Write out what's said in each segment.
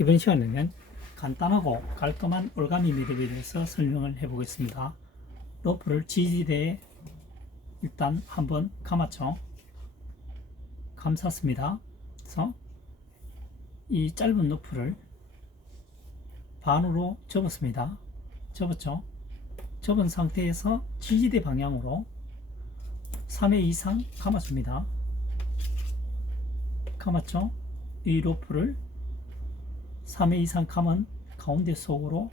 이번 시간에는 간단하고 깔끔한 올가미 매듭에 대해서 설명을 해보겠습니다. 로프를 지지대에 일단 한번 감았죠. 감쌌습니다. 그래서 이 짧은 로프를 반으로 접었습니다. 접었죠. 접은 상태에서 지지대 방향으로 3회 이상 감아줍니다. 감았죠. 이 로프를 3회 이상 감은 가운데 속으로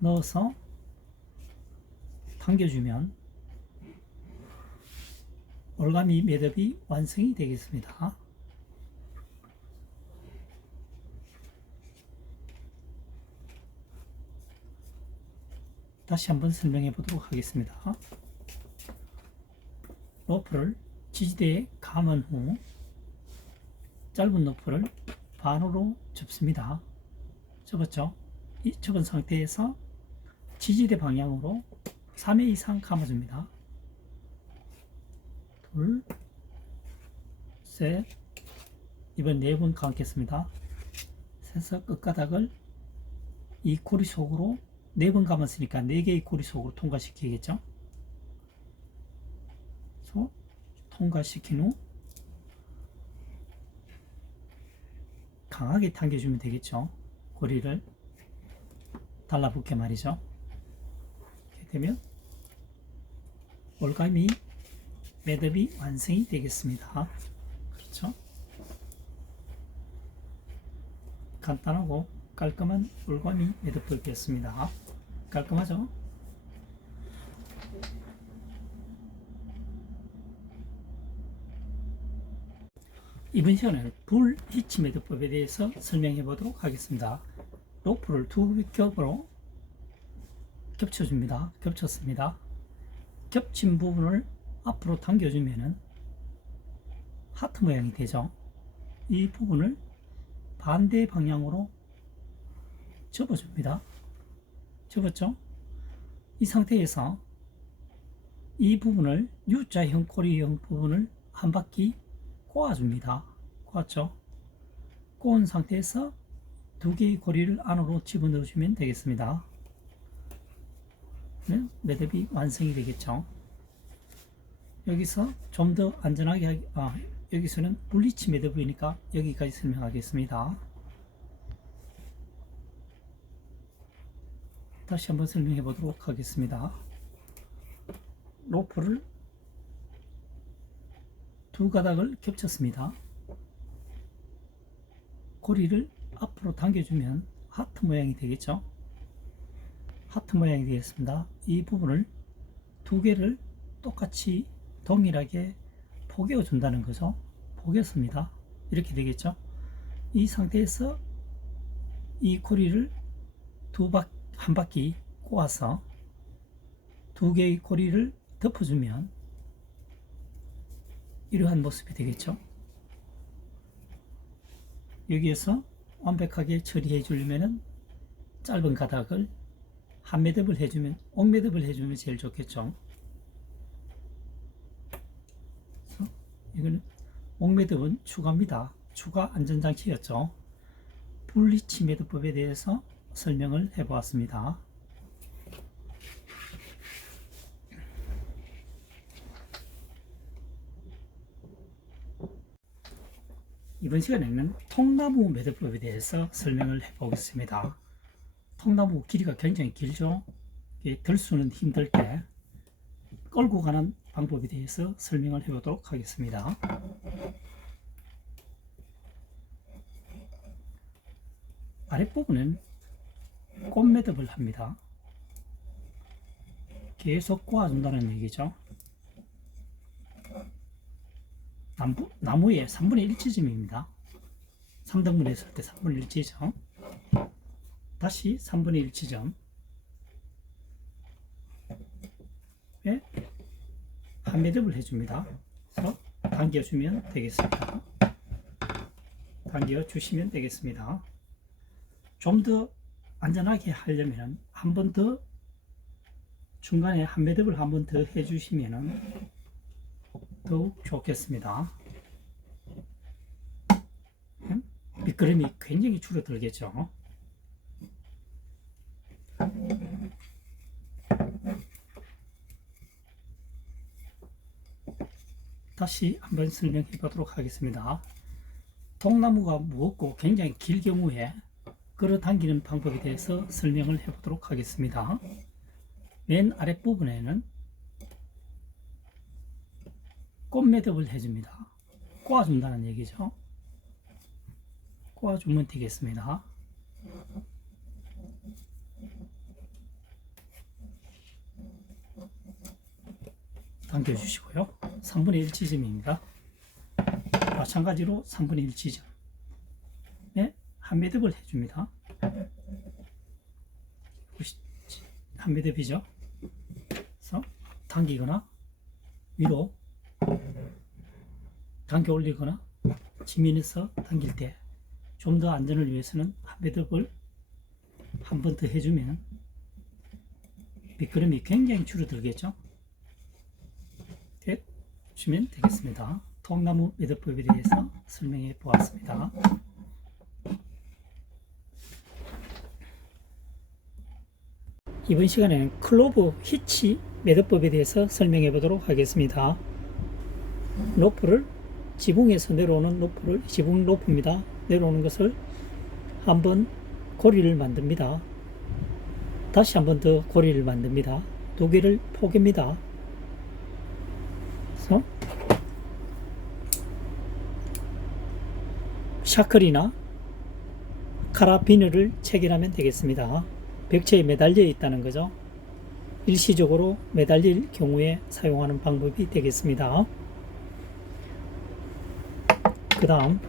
넣어서 당겨주면 올가미 매듭이 완성이 되겠습니다. 다시 한번 설명해 보도록 하겠습니다. 로프를 지지대에 감은 후 짧은 로프를 반으로 접습니다. 접었죠? 이 접은 상태에서 지지대 방향으로 3회 이상 감아줍니다. 둘, 셋, 이번 4번 감겠습니다. 세서 끝가닥을 이 고리 속으로 4번 감았으니까 4개의 고리 속으로 통과시키겠죠? 그래서 통과시킨 후 강하게 당겨주면 되겠죠. 고리를 달라붙게 말이죠. 이렇게 되면 올가미 매듭이 완성이 되겠습니다. 그렇죠? 간단하고 깔끔한 올가미 매듭법이었습니다. 깔끔하죠? 이번 시간에는 불히치 매듭법에 대해서 설명해 보도록 하겠습니다. 로프를 두 겹으로 겹쳐줍니다. 겹쳤습니다. 겹친 부분을 앞으로 당겨주면 하트 모양이 되죠. 이 부분을 반대 방향으로 접어줍니다. 접었죠? 이 상태에서 이 부분을 U자형 고리형 부분을 한 바퀴 꼬아줍니다. 꼬았죠? 꼬은 상태에서 2개의 고리를 안으로 집어넣어 주면 되겠습니다. 네, 매듭이 완성이 되겠죠. 여기서 좀 더 안전하게 여기서는 물리치 매듭이니까 여기까지 설명하겠습니다. 다시 한번 설명해 보도록 하겠습니다. 로프를 두 가닥을 겹쳤습니다. 고리를 앞으로 당겨주면 하트 모양이 되겠죠. 하트 모양이 되겠습니다. 이 부분을 2개를 똑같이 동일하게 포개어 준다는 거죠. 포개었습니다. 이렇게 되겠죠. 이 상태에서 이 고리를 한 바퀴 꼬아서 2개의 고리를 덮어주면 이러한 모습이 되겠죠. 여기에서 완벽하게 처리해 주려면 짧은 가닥을 한 매듭을 해주면, 옥매듭을 해주면 제일 좋겠죠. 그래서 이거는 옥매듭은 추가입니다. 추가 안전장치였죠. 불리치 매듭법에 대해서 설명을 해보았습니다. 이번 시간에는 통나무 매듭법에 대해서 설명을 해보겠습니다. 통나무 길이가 굉장히 길죠. 들 수는 힘들 때 끌고 가는 방법에 대해서 설명을 해보도록 하겠습니다. 아랫부분은 꽃매듭을 합니다. 계속 꼬아준다는 얘기죠. 나무의 3분의 1 지점입니다. 3등분 했을 때 3분의 1 지점, 다시 3분의 1 지점에 한 매듭을 해줍니다. 그래서 당겨주면 되겠습니다. 당겨주시면 되겠습니다. 좀 더 안전하게 하려면 한 번 더 중간에 한 매듭을 한 번 더 해주시면 더욱 좋겠습니다. 미끄럼이 굉장히 줄어들겠죠. 다시 한번 설명해 보도록 하겠습니다. 통나무가 무겁고 굉장히 길 경우에 끌어당기는 방법에 대해서 설명을 해 보도록 하겠습니다. 맨 아랫부분에는 꽃매듭을 해줍니다. 꼬아준다는 얘기죠. 꼬아주면 되겠습니다. 당겨주시고요. 3분의 1 지점입니다. 마찬가지로 3분의 1 지점에 한 매듭을 해줍니다. 한 매듭이죠. 그래서 당기거나 위로 당겨 올리거나 지면에서 당길 때 좀 더 안전을 위해서는 한 매듭을 한 번 더 해주면 미끄럼이 굉장히 줄어들겠죠. 주면 되겠습니다. 통나무 매듭법에 대해서 설명해 보았습니다. 이번 시간에는 클로브 히치 매듭법에 대해서 설명해 보도록 하겠습니다. 로프를 지붕에서 내려오는 로프를 지붕 로프입니다. 내려오는 것을 한번 고리를 만듭니다. 다시 한번 더 고리를 만듭니다. 두 개를 포개입니다. 그래서 샤클이나 카라비너를 체결하면 되겠습니다. 벽체에 매달려 있다는 거죠. 일시적으로 매달릴 경우에 사용하는 방법이 되겠습니다. 그 다음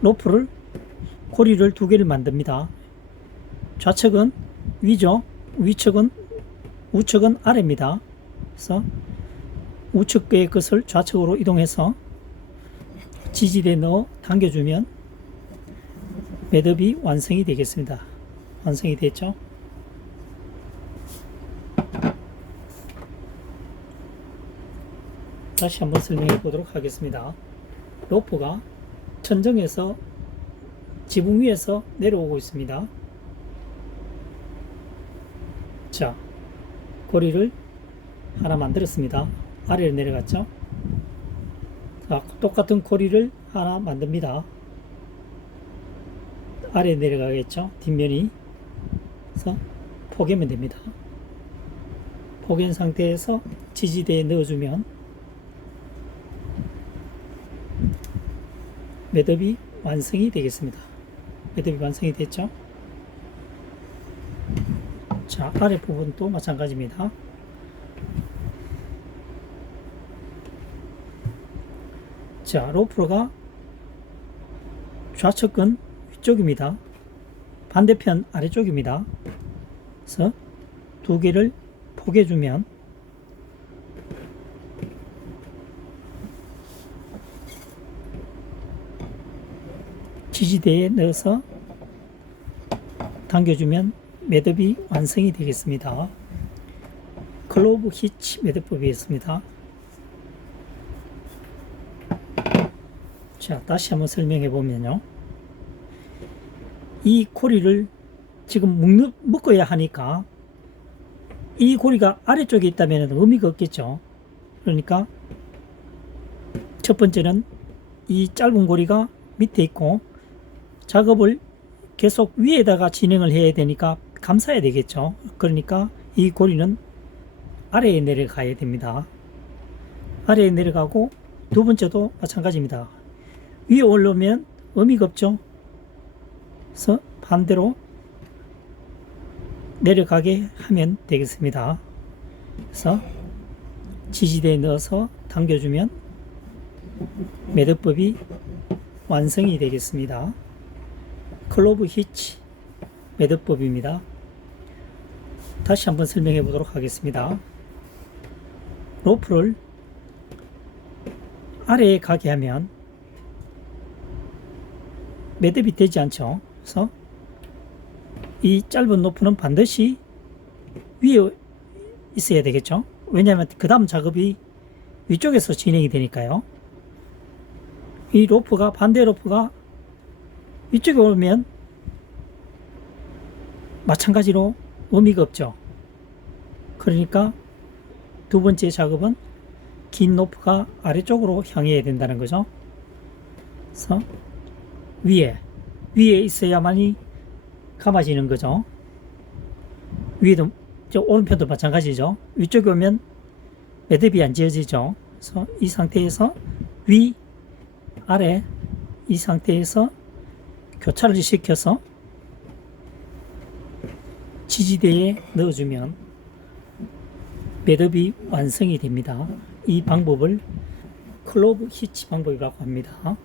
로프를 고리를 두 개를 만듭니다. 좌측은 위죠. 우측은 아래입니다. 그래서 우측의 것을 좌측으로 이동해서 지지대에 넣어 당겨주면 매듭이 완성이 되겠습니다. 완성이 됐죠. 다시 한번 설명해 보도록 하겠습니다. 로프가 천정에서 지붕 위에서 내려오고 있습니다. 자, 고리를 하나 만들었습니다. 아래로 내려갔죠. 자, 똑같은 고리를 하나 만듭니다. 아래 내려가겠죠. 뒷면이. 그래서 포개면 됩니다. 포갠 상태에서 지지대에 넣어주면 매듭이 완성이 되겠습니다. 매듭이 완성이 됐죠. 자, 아래 부분도 마찬가지입니다. 자, 로프가 좌측은 위쪽입니다. 반대편 아래쪽입니다. 그래서 두 개를 포개주면 지지대에 넣어서 당겨주면 매듭이 완성이 되겠습니다. 클로브 히치 매듭법이었습니다. 자, 다시 한번 설명해 보면요. 이 고리를 지금 묶어야 하니까 이 고리가 아래쪽에 있다면 의미가 없겠죠. 그러니까 첫 번째는 이 짧은 고리가 밑에 있고 작업을 계속 위에다가 진행을 해야 되니까 감싸야 되겠죠. 그러니까 이 고리는 아래에 내려가야 됩니다. 아래에 내려가고 두 번째도 마찬가지입니다. 위에 올라오면 의미가 없죠. 그래서 반대로 내려가게 하면 되겠습니다. 그래서 지지대에 넣어서 당겨주면 매듭법이 완성이 되겠습니다. 클로브 히치 매듭법입니다. 다시 한번 설명해 보도록 하겠습니다. 로프를 아래에 가게 하면 매듭이 되지 않죠. 그래서 이 짧은 로프는 반드시 위에 있어야 되겠죠. 왜냐하면 그 다음 작업이 위쪽에서 진행이 되니까요. 이 로프가, 반대 로프가 이쪽에 오면 마찬가지로 의미가 없죠. 그러니까 두 번째 작업은 긴 로프가 아래쪽으로 향해야 된다는 거죠. 그래서 위에 있어야만이 감아지는 거죠. 위에도, 저 오른편도 마찬가지죠. 위쪽에 오면 매듭이 안 지어지죠. 그래서 이 상태에서 위, 아래, 이 상태에서 교차를 시켜서 지지대에 넣어주면 매듭이 완성이 됩니다. 이 방법을 클로브 히치 방법이라고 합니다.